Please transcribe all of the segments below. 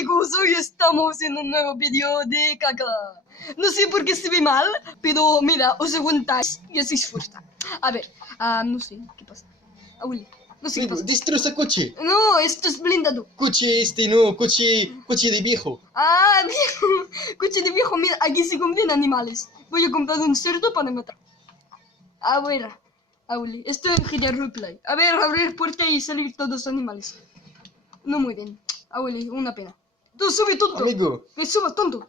amigos, hoy estamos en un nuevo video de caca. No sé por qué se ve mal, pero mira, os aguantáis y así fuerza. A ver, no sé, ¿qué pasa? Willy, no sé qué Amigo, pasa. destroza coche. No, esto es blindado. Coche no, coche de viejo. Ah, viejo, coche de viejo, mira, aquí se compran animales. Voy a comprar un cerdo para matar. A ver, Willy, esto es GTA Roleplay. A ver, abrir puerta y salir todos los animales. No muy bien. Willy, una pena. Tú sube, tonto. Amigo. Que suba, tonto.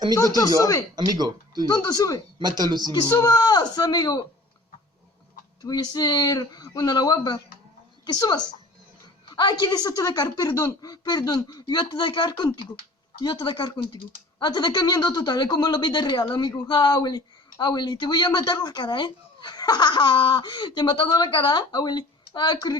Amigo Tonto, tuyo, sube. Amigo tuyo. Tonto, sube. Mátalo sin... ¡Que subas, amigo! Te voy a hacer una la guapa. ¡Que subas! ¡Ay, quieres atacar! Perdón. Yo atacar contigo. Atacamiento total, como en la vida real, amigo. Willy, te voy a matar la cara, ¿eh? Te he matado la cara, Willy.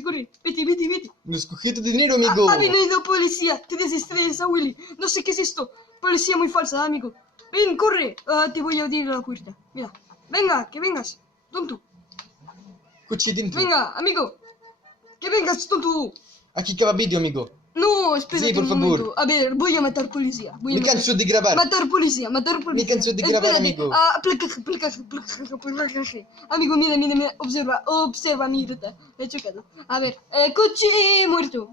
Corre. Vete. Nos cogió tu dinero, amigo. Ha venido policía. Te desestresa, Willy. No sé qué es esto. Policía muy falsa, amigo. Ven, corre. Te voy a abrir la puerta. Mira. Venga, que vengas. Tonto. Coche dentro. Venga, amigo. Que vengas, tonto. Aquí acaba vídeo, amigo. No, espera Sí, por un favor. momento. A ver, voy a matar policía. Me canso de grabar. Matar policía. Me canso de grabar, amigo. Placaje. Amigo, mira. Observa, mira. He chocado. A ver, coche muerto.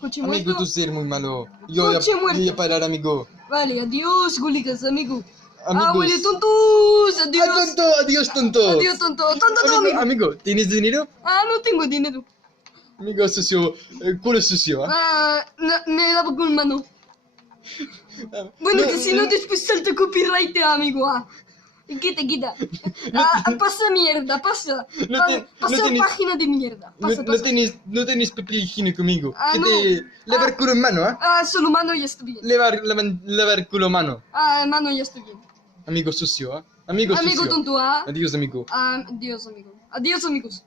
Coche muerto. Amigo, tú ser muy malo. Yo Coche muerto. voy a parar, amigo. Vale, adiós, gulitas, amigo. Amigos. Huele tontos. Adiós. Adiós, tonto. Adiós, tonto. Tonto, amigo. Amigo, ¿tienes dinero? No tengo dinero. Amigo, sucio. Culo sucio, Me lavo con mano. Bueno, que si no después salta copyright, amigo. Quita. Pasa mierda, pasa. Pasa página de mierda. Pasa. No tenés papel higiénico, amigo. No. Lavar culo en mano, Solo mano ya está bien. Lavar culo en mano. Mano ya está bien. Amigo sucio, Amigo sucio. Amigo tonto, Adiós, amigo. Adiós, amigo. Adiós, amigos.